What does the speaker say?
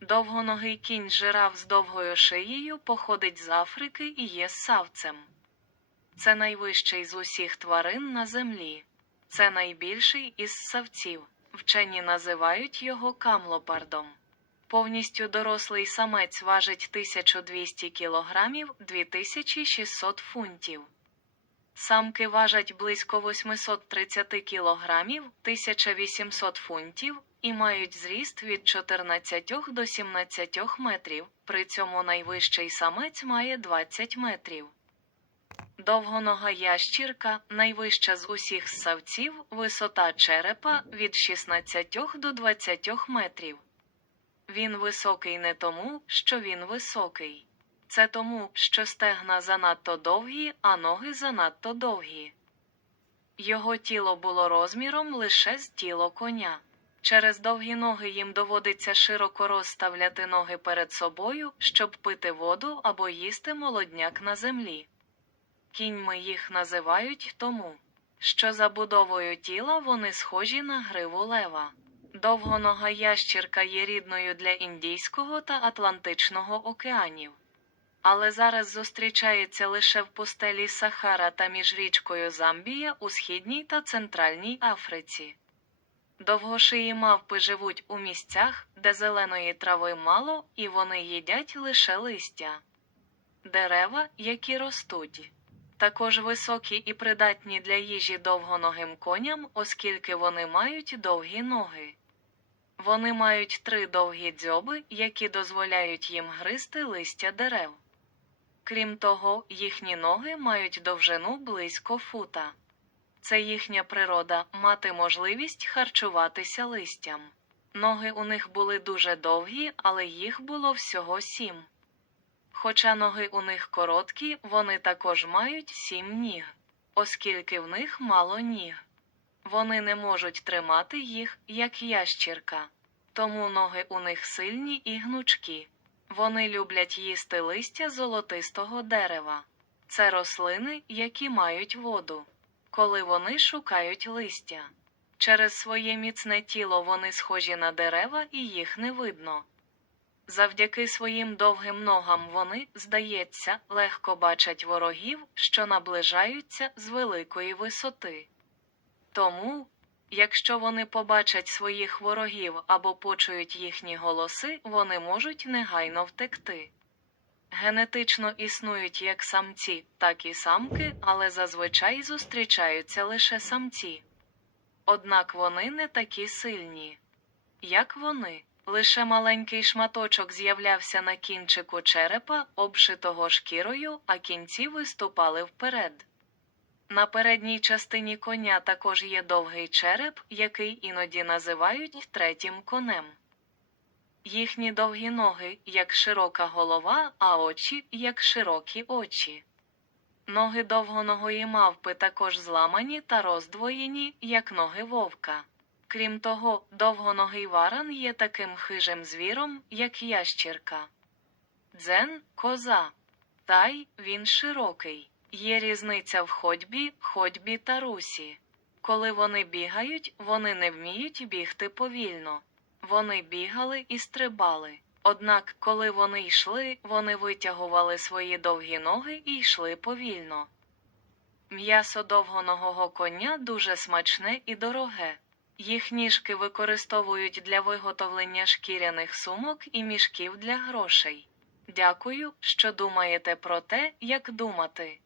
Довгоногий кінь жираф з довгою шиєю походить з Африки і є савцем. Це найвищий з усіх тварин на землі. Це найбільший із савців. Вчені називають його камлопардом. Повністю дорослий самець важить 1200 кілограмів 2600 фунтів. Самки важать близько 830 кілограмів 1800 фунтів і мають зріст від 14 до 17 метрів, при цьому найвищий самець має 20 метрів. Довгонога ящірка, найвища з усіх ссавців, висота черепа від 16 до 20 метрів. Він високий не тому, що він високий. Це тому, що стегна занадто довгі, а ноги занадто довгі. Його тіло було розміром лише з тіло коня. Через довгі ноги їм доводиться широко розставляти ноги перед собою, щоб пити воду або їсти молодняк на землі. Кіньми їх називають тому, що за будовою тіла вони схожі на гриву лева. Довгонога ящірка є рідною для Індійського та Атлантичного океанів. Але зараз зустрічається лише в пустелі Сахара та між річкою Замбія у східній та центральній Африці. Довгошиї мавпи живуть у місцях, де зеленої трави мало, і вони їдять лише листя. Дерева, які ростуть, також високі і придатні для їжі довгоногим коням, оскільки вони мають довгі ноги. Вони мають три довгі дзьоби, які дозволяють їм гризти листя дерев. Крім того, їхні ноги мають довжину близько фута. Це їхня природа мати можливість харчуватися листям. Ноги у них були дуже довгі, але їх було всього сім. Хоча ноги у них короткі, вони також мають сім ніг, оскільки в них мало ніг. Вони не можуть тримати їх, як ящірка. Тому ноги у них сильні і гнучкі. Вони люблять їсти листя золотистого дерева. Це рослини, які мають воду. Коли вони шукають листя. Через своє міцне тіло вони схожі на дерева і їх не видно. Завдяки своїм довгим ногам вони, здається, легко бачать ворогів, що наближаються з великої висоти. Тому, якщо вони побачать своїх ворогів або почують їхні голоси, вони можуть негайно втекти. Генетично існують як самці, так і самки, але зазвичай зустрічаються лише самці. Однак вони не такі сильні. Як вони, лише маленький шматочок з'являвся на кінчику черепа, обшитого шкірою, а кінці виступали вперед. На передній частині коня також є довгий череп, який іноді називають третім конем. Їхні довгі ноги, як широка голова, а очі, як широкі очі. Ноги довгоногої мавпи також зламані та роздвоєні, як ноги вовка. Крім того, довгоногий варан є таким хижим звіром, як ящірка. Дзен коза. Тай він широкий. Є різниця в ходьбі, ходьбі та русі. Коли вони бігають, вони не вміють бігти повільно. Вони бігали і стрибали. Однак, коли вони йшли, вони витягували свої довгі ноги і йшли повільно. М'ясо довгоногого коня дуже смачне і дороге. Їх ніжки використовують для виготовлення шкіряних сумок і мішків для грошей. Дякую, що думаєте про те, як думати.